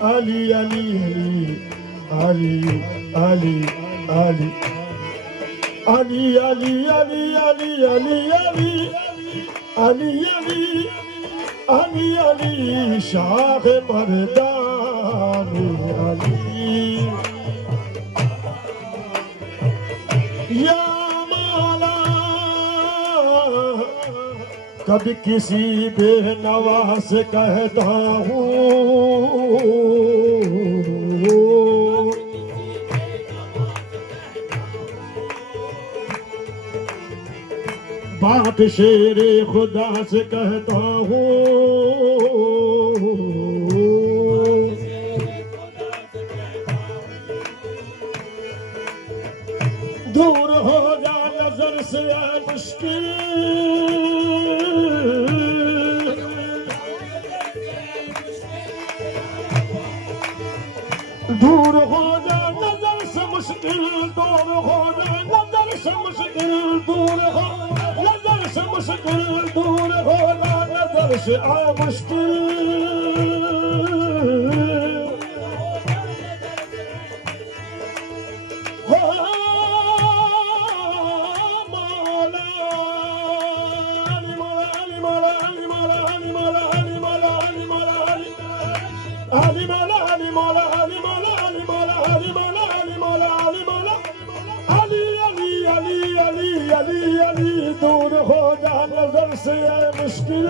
Ali, Ali, Ali, Ali, Ali, Ali, Ali, Ali, Ali, Ali, Ali, Ali, Ali, Ali, Ali, Shah Mardan Ali, Ya Mala, कभी किसी बेनवा से कहता हूँ बात शेरे खुदा से कहता हूँ दूर हो जा नजर से है मुश्किल दूर हो जा नजर से मुश्किल दूर हो जा नजर से मुश्किल दूर हो नजर से मुश्किल दूर हो जा नजर से आ मुश्किल दूर हो जा नजर से है मुश्किल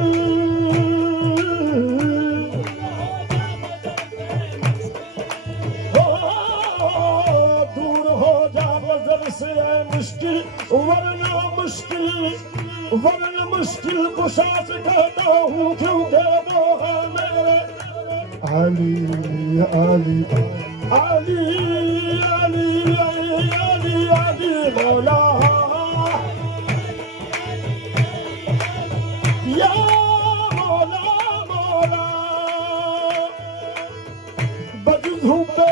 दूर हो जा नजर से है मुश्किल वरना मुश्किल कुशा से कहता हूँ क्योंकि वो है मेरे Ali, Ali, Ali, Ali, Ali, Ali, Ali, Mawla. Ya Mawla, Mawla. Badhu pe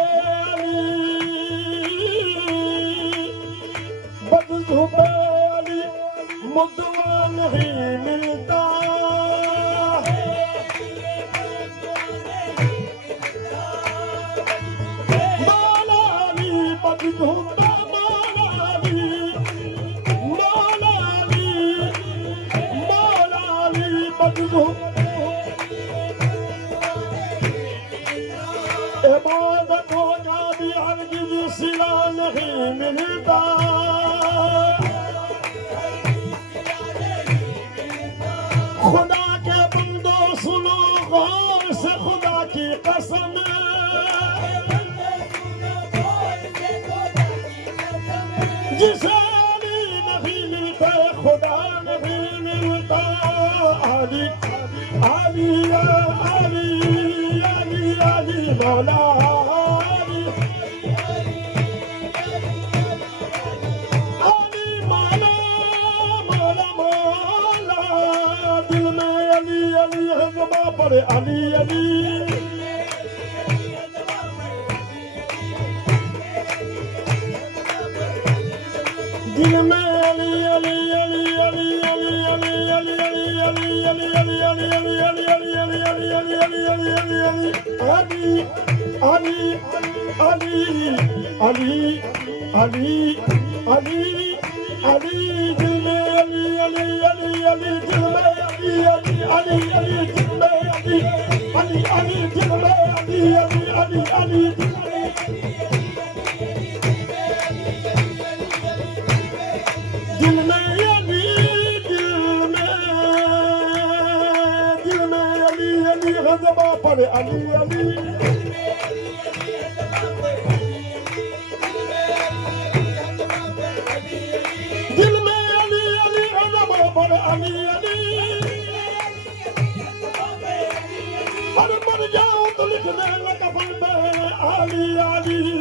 Ali, mudwa nahi milta. इबादत हो जा भी हरगिज़ सिला नहीं मिलता खुदा के बंदो सुनो गौर से खुदा की कसम जिसे नहीं मिलता खुदा नहीं मिलता Ali, Ali, Ali, Ali, Ali, Mawla Ali, Ali, Mawla, Mawla, Mawla, दिल में Ali, Ali है ज़बां पर Ali, Ali, दिल में Ali, Ali, Ali, Ali, Ali, Ali, Ali, Ali, Ali, Ali, Ali, Ali, Ali,